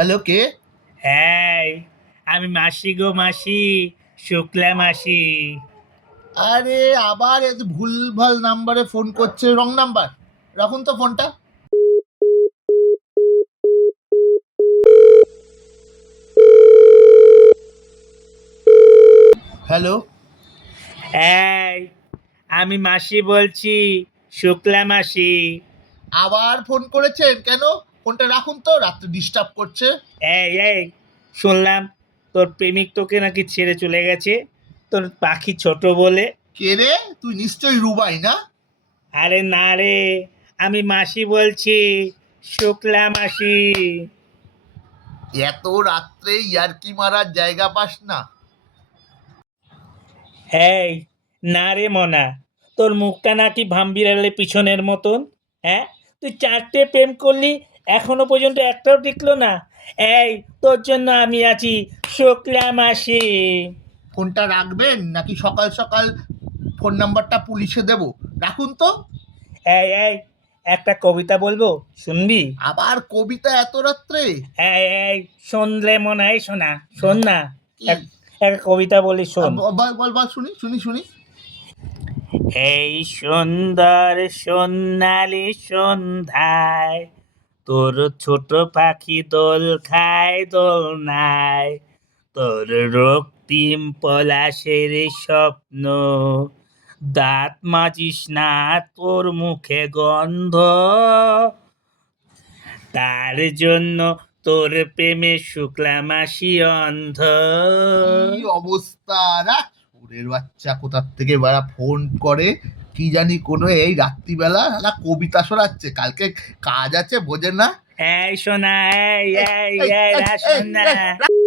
Hello, কে? হ্যাঁ, আমি মাসি গো মাসি, শুক্লা মাসি। আরে, আবার ভুলভাল নাম্বারে ফোন করছে, রং নাম্বার। রাখুন তো ফোনটা। হ্যালো। হ্যাঁ, আমি মাসি বলছি, শুক্লা মাসি। আবার ফোন করেছেন কেন? ফোনটা রাখুন তো, রাত্রে ডিস্টার্ব করছে। এই শুনলাম তোর প্রেমিক তোকে নাকি ছেড়ে চলে গেছে, তোর পাখি ছোট বলে। কে রে? তুই নিশ্চয়ই রুবাই, না? আরে না রে, আমি মাসি বলছি, শুক্লা মাসি। এত রাত্রে ইয়ার্কি মারার জায়গা পাস না? হ্যাঁ, না রে মনা, তোর মুখটা নাকি ভাম্বিড়ালের পিছনের মতন। হ্যাঁ, তুই 4টে প্রেম করলি, এখনো পর্যন্ত একটাও টিকলো না। এই, তোর জন্য আমি আছি, শুক্লা মাসি। ফোনটা রাখবেন নাকি সকাল সকাল ফোন নাম্বারটা পুলিশে দেব? রাখুন তো। এই একটা কবিতা বলবো, শুনবি? আবার কবিতা এত রাত্রে? এই শুনলে মনে হয়, শোনা, শোন না। কি? এক একটা কবিতা বলি, শোন। বল বল বল, শুনি শুনি শুনি। এই সুন্দর সোনালি সন্ধ্যায় তোর ছোট পাখি দোল খায় দোলনায়, তোর রক্তিম পলাশের স্বপ্ন, দাঁত মাজিস না তোর মুখে গন্ধ, তার জন্য তোর প্রেমে শুক্লা মাসি অন্ধ। কি অবস্থা! রাখ, ওরের বাচ্চা কোথার থেকে বাড়া ফোন করে, কি জানি, কোনো এই রাত্রিবেলা একটা কবিতা শোনাচ্ছে। কালকে কাজ আছে, বোঝে না। এই শোনা, এই এই, এই এই, এই এই, রা এই, শোন না। এই,